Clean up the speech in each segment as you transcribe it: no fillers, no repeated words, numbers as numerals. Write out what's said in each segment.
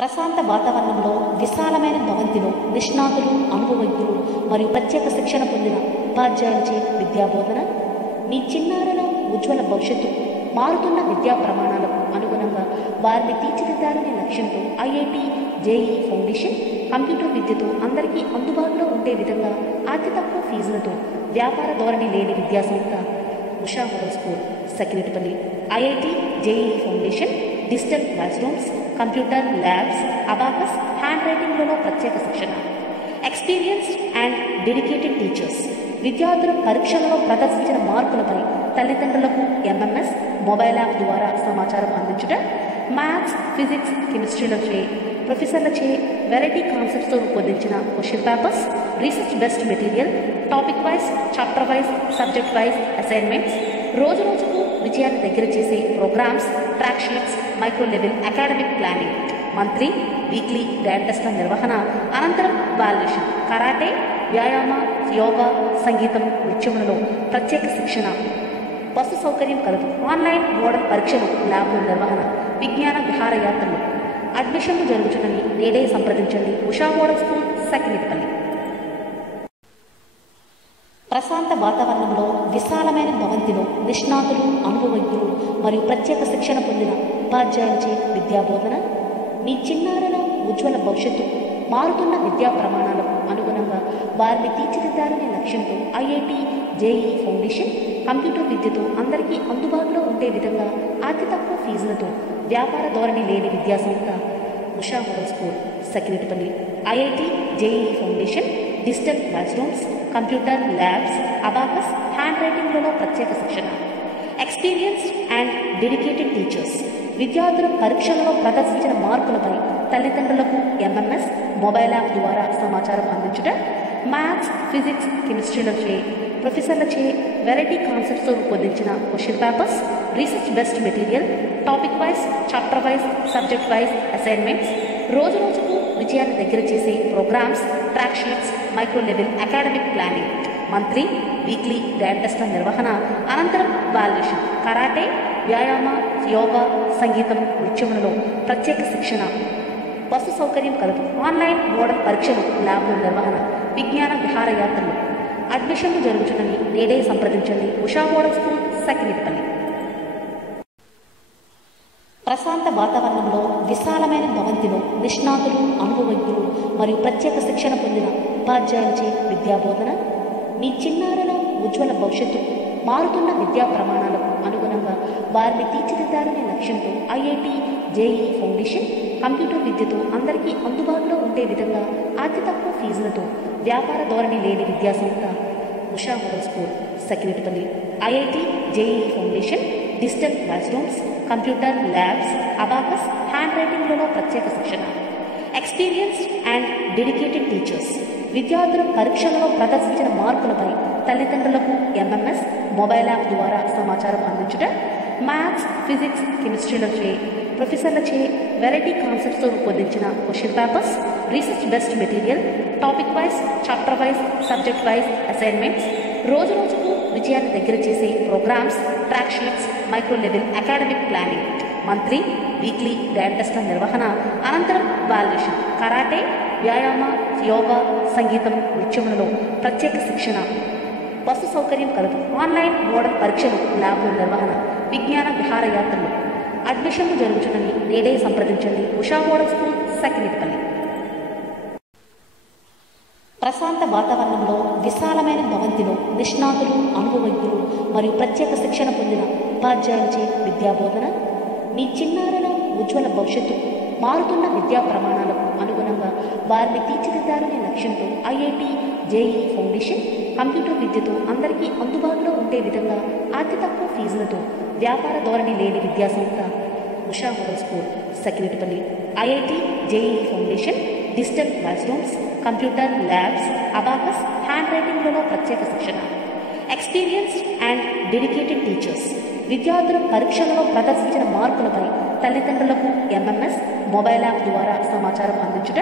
ప్రశాంత వాతావరణంలో విశాలమైన భవంతిలో నిష్ణాతులు, అనుభవజ్ఞులు మరియు ప్రత్యేక శిక్షణ పొందిన ఉపాధ్యాయులచే విద్యాబోధన మీ చిన్నారుల ఉజ్వల భవిష్యత్తు మారుతున్న విద్యా ప్రమాణాలకు అనుగుణంగా వారిని తీర్చిదిద్దాలనే లక్ష్యంతో ఐఐటి జేఈఈ ఫౌండేషన్ కంప్యూటర్ విద్యతో అందరికీ అందుబాటులో ఉండే విధంగా అతి తక్కువ ఫీజులతో వ్యాపార ధోరణి లేని విద్యాసంస్థ Usha model school Sakinetipalli. IIT JEE foundation digital classrooms, computer labs, abacus, hand రైటింగ్లలో ప్రత్యేక శిక్షణ, ఎక్స్పీరియన్స్డ్ అండ్ డెడికేటెడ్ టీచర్స్. విద్యార్థులు పరీక్షలలో ప్రదర్శించిన మార్కులపై తల్లిదండ్రులకు ఎంఎంఎస్ మొబైల్ యాప్ ద్వారా సమాచారం అందించుట, మ్యాథ్స్, ఫిజిక్స్, కెమిస్ట్రీలచే ప్రొఫెసర్లచే వెరైటీ కాన్సెప్ట్స్తో రూపొందించిన question papers, research best material, topic wise, chapter wise, subject wise assignments, రోజు రోజుకు విజయాన్ని దగ్గర చేసే programmes, track sheets, micro level academic planning, monthly, weekly డ్యాన్ టెస్ట్ల నిర్వహణ, అనంతరం వాల్యుయేషన్, కరాటే, వ్యాయామ, యోగా, సంగీతం, నృత్యములలో ప్రత్యేక శిక్షణ, బస్సు సౌకర్యం కలదు. ఆన్లైన్ మోడల్ పరీక్షలు, ల్యాబ్ల నిర్వహణ, విజ్ఞాన విహారయాత్రలు. అడ్మిషన్లు జరుగుతున్నవి. నేడే సంప్రదించండి. Usha model school Sakinetipalli. ప్రశాంత వాతావరణంలో విశాలమైన భవంతిలో నిష్ణాతులు, అనుభవజ్ఞులు మరియు ప్రత్యేక శిక్షణ పొందిన ఉపాధ్యాయులచే విద్యాబోధన మీ చిన్నారుల ఉజ్వల భవిష్యత్తు మారుతున్న విద్యా ప్రమాణాలకు అనుగుణంగా వారిని తీర్చిదిద్దాలనే లక్ష్యంతో ఐఐటి జేఈఈ ఫౌండేషన్ కంప్యూటర్ విద్యతో అందరికీ అందుబాటులో ఉండే విధంగా అతి తక్కువ ఫీజులతో వ్యాపార ధోరణి లేని విద్యాసంస్థ Usha model school Sakinetipalli. IIT JEE foundation digital classrooms, computer labs, abacus, hand రైటింగ్లలో ప్రత్యేక శిక్షణ, ఎక్స్పీరియన్స్డ్ అండ్ డెడికేటెడ్ టీచర్స్. విద్యార్థులు పరీక్షలలో ప్రదర్శించిన మార్కులపై తల్లిదండ్రులకు ఎంఎంఎస్ మొబైల్ యాప్ ద్వారా సమాచారం అందించుట, మ్యాథ్స్, ఫిజిక్స్, కెమిస్ట్రీలచే ప్రొఫెసర్లచే వెరైటీ కాన్సెప్ట్స్తో రూపొందించిన question papers, research best material, topic wise, chapter wise, subject wise assignments, రోజు రోజుకు విజయాన్ని దగ్గర చేసే programmes, track sheets, micro level academic planning, monthly, weekly డ్యాన్ టెస్ట్ల నిర్వహణ, అనంతరం వాల్యుయేషన్, కరాటే, వ్యాయామ, యోగా, సంగీతం, నృత్యములలో ప్రత్యేక శిక్షణ, బస్సు సౌకర్యం కలదు. ఆన్లైన్ మోడల్ పరీక్షలు, ల్యాబ్ల నిర్వహణ, విజ్ఞాన విహారయాత్రలు. అడ్మిషన్లు జరుగుతున్నవి. నేడే సంప్రదించండి. Usha model school Sakinetipalli. ప్రశాంత వాతావరణంలో విశాలమైన భవంతిలో నిష్ణాతులు, అనుభవజ్ఞులు మరియు ప్రత్యేక శిక్షణ పొందిన ఉపాధ్యాయులచే విద్యాబోధన మీ చిన్నారుల ఉజ్వల భవిష్యత్తు మారుతున్న విద్యా ప్రమాణాలకు అనుగుణంగా వారిని తీర్చిదిద్దాలనే లక్ష్యంతో ఐఐటి జేఈఈ ఫౌండేషన్ కంప్యూటర్ విద్యతో అందరికీ అందుబాటులో ఉండే విధంగా అతి తక్కువ ఫీజులతో వ్యాపార ధోరణి లేని విద్యాసంస్థ Usha model school Sakinetipalli. IIT JEE foundation digital classrooms, computer labs, abacus, hand రైటింగ్లలో ప్రత్యేక శిక్షణ, ఎక్స్పీరియన్స్డ్ అండ్ డెడికేటెడ్ టీచర్స్. విద్యార్థులు పరీక్షలలో ప్రదర్శించిన మార్కులపై తల్లిదండ్రులకు ఎంఎంఎస్ మొబైల్ యాప్ ద్వారా సమాచారం అందించుట, మ్యాథ్స్, ఫిజిక్స్, కెమిస్ట్రీలచే ప్రొఫెసర్లచే వెరైటీ కాన్సెప్ట్స్తో రూపొందించిన question papers, research best material, topic wise, chapter wise, subject wise assignments, రోజు రోజుకు విజయాన్ని దగ్గర చేసే programmes, track sheets, micro level academic planning, monthly, weekly డ్యాన్ టెస్ట్ల నిర్వహణ, అనంతరం వాల్యుయేషన్, కరాటే, వ్యాయామ, యోగా, సంగీతం, నృత్యములలో ప్రత్యేక శిక్షణ, బస్సు సౌకర్యం కలదు. ఆన్లైన్ మోడల్ పరీక్షలు, ల్యాబ్ల నిర్వహణ, విజ్ఞాన విహారయాత్రలు. అడ్మిషన్లు జరుగుతున్నవి. నేడే సంప్రదించండి. Usha model school Sakinetipalli. ప్రశాంత వాతావరణంలో విశాలమైన భవంతిలో నిష్ణాతులు, అనుభవజ్ఞులు మరియు ప్రత్యేక శిక్షణ పొందిన ఉపాధ్యాయులచే విద్యాబోధన మీ చిన్నారుల ఉజ్వల భవిష్యత్తు మారుతున్న విద్యా ప్రమాణాలకు అనుగుణంగా వారిని తీర్చిదిద్దాలనే లక్ష్యంతో ఐఐటి జేఈఈ ఫౌండేషన్ కంప్యూటర్ విద్యతో అందరికీ అందుబాటులో ఉండే విధంగా అతి తక్కువ ఫీజులతో వ్యాపార ధోరణి లేని విద్యాసంస్థ Usha model school Sakinetipalli. IIT JEE foundation digital classrooms, computer labs, abacus, hand రైటింగ్లలో ప్రత్యేక శిక్షణ, ఎక్స్పీరియన్స్డ్ అండ్ డెడికేటెడ్ టీచర్స్. విద్యార్థులు పరీక్షలలో ప్రదర్శించిన మార్కులపై తల్లిదండ్రులకు ఎంఎంఎస్ మొబైల్ యాప్ ద్వారా సమాచారం అందించుట,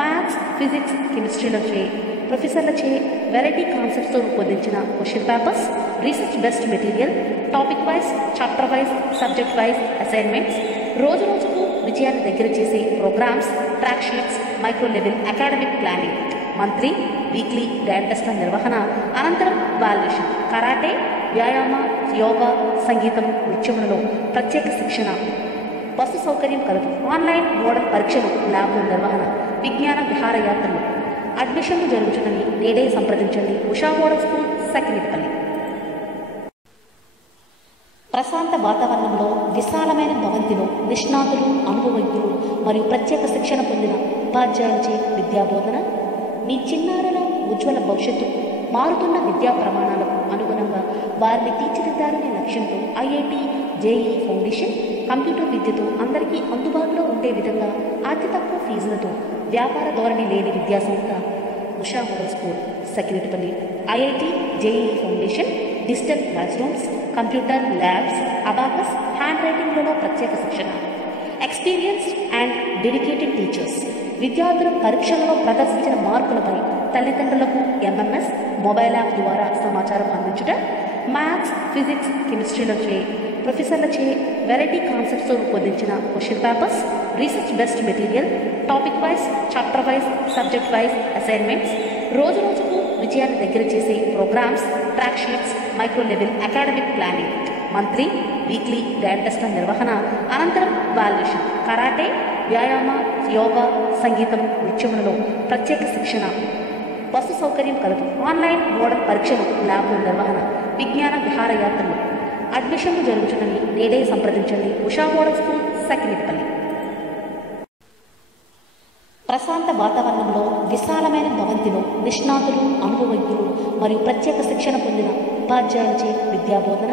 మ్యాథ్స్, ఫిజిక్స్, కెమిస్ట్రీలచే ప్రొఫెసర్లచే వెరైటీ కాన్సెప్ట్స్తో రూపొందించిన question papers, research best material, topic wise, chapter wise, subject wise assignments, రోజు రోజుకు విజయాన్ని దగ్గర చేసే programmes, track sheets, micro level academic planning, monthly, weekly డ్యాన్ టెస్ట్ల నిర్వహణ, అనంతరం వాల్యుయేషన్, కరాటే, వ్యాయామ, యోగా, సంగీతం, నృత్యములలో ప్రత్యేక శిక్షణ, బస్సు సౌకర్యం కలదు. ఆన్లైన్ మోడల్ పరీక్షలు, ల్యాబ్ల నిర్వహణ, విజ్ఞాన విహారయాత్రలు. అడ్మిషన్లు జరుగుతున్నవి. నేడే సంప్రదించండి. Usha model school, Sakinetipalli. ప్రశాంత వాతావరణంలో విశాలమైన భవంతిలో నిష్ణాతులు, అనుభవజ్ఞులు మరియు ప్రత్యేక శిక్షణ పొందిన ఉపాధ్యాయులచే విద్యాబోధన. మీ చిన్నారుల ఉజ్వల భవిష్యత్తుకు మారుతున్న విద్యా ప్రమాణాలకు అనుగుణంగా వారిని తీర్చిదిద్దాలనే లక్ష్యంతో ఐఐటి, జేఈ ఫౌండేషన్ కంప్యూటర్ విద్యతో అందరికీ అందుబాటులో ఉండే విధంగా అతి తక్కువ ఫీజులతో వ్యాపార ధోరణి లేని విద్యాసంస్థ Usha model school, Sakinetipalli. IIT, JEE foundation digital classrooms, computer labs, abacus, hand రైటింగ్లలో ప్రత్యేక శిక్షణ, ఎక్స్పీరియన్స్డ్ అండ్ డెడికేటెడ్ టీచర్స్. విద్యార్థులు పరీక్షలలో ప్రదర్శించిన మార్కులపై తల్లిదండ్రులకు ఎంఎంఎస్ మొబైల్ యాప్ ద్వారా సమాచారం అందించుట, మ్యాథ్స్, ఫిజిక్స్, కెమిస్ట్రీలచే ప్రొఫెసర్లచే వెరైటీ కాన్సెప్ట్స్తో రూపొందించిన question papers, research best material, topic wise, chapter wise, subject wise assignments, రోజు రోజుకు విజయాన్ని దగ్గర చేసే programmes, track sheets, micro level academic planning, monthly, weekly డ్యాన్ టెస్ట్ల నిర్వహణ, అనంతరం వాల్యుయేషన్, కరాటే, వ్యాయామ, యోగా, సంగీతం, నృత్యములలో ప్రత్యేక శిక్షణ, బస్సు సౌకర్యం కలదు. ఆన్లైన్ మోడల్ పరీక్షలు, ల్యాబ్ల నిర్వహణ, విజ్ఞాన విహారయాత్రలు. అడ్మిషన్లు జరుగుతున్నవి. నేడే సంప్రదించండి. Usha model school, Sakinetipalli. ప్రశాంత వాతావరణంలో విశాలమైన భవంతిలో నిష్ణాతులు, అనుభవజ్ఞులు మరియు ప్రత్యేక శిక్షణ పొందిన ఉపాధ్యాయులచే విద్యాబోధన.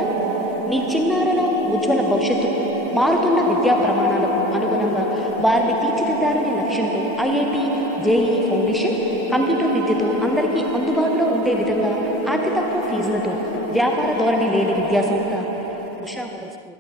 మీ చిన్నారుల ఉజ్వల భవిష్యత్తుకు మారుతున్న విద్యా ప్రమాణాలకు అనుగుణంగా వారిని తీర్చిదిద్దాలనే లక్ష్యంతో ఐఐటి, జేఈ ఫౌండేషన్ కంప్యూటర్ విద్యతో అందరికీ అందుబాటులో ఉండే విధంగా అతి తక్కువ ఫీజులతో వ్యాపార ధోరణి లేని విద్యాసంస్థ ఉషా మోడల్ స్కూల్.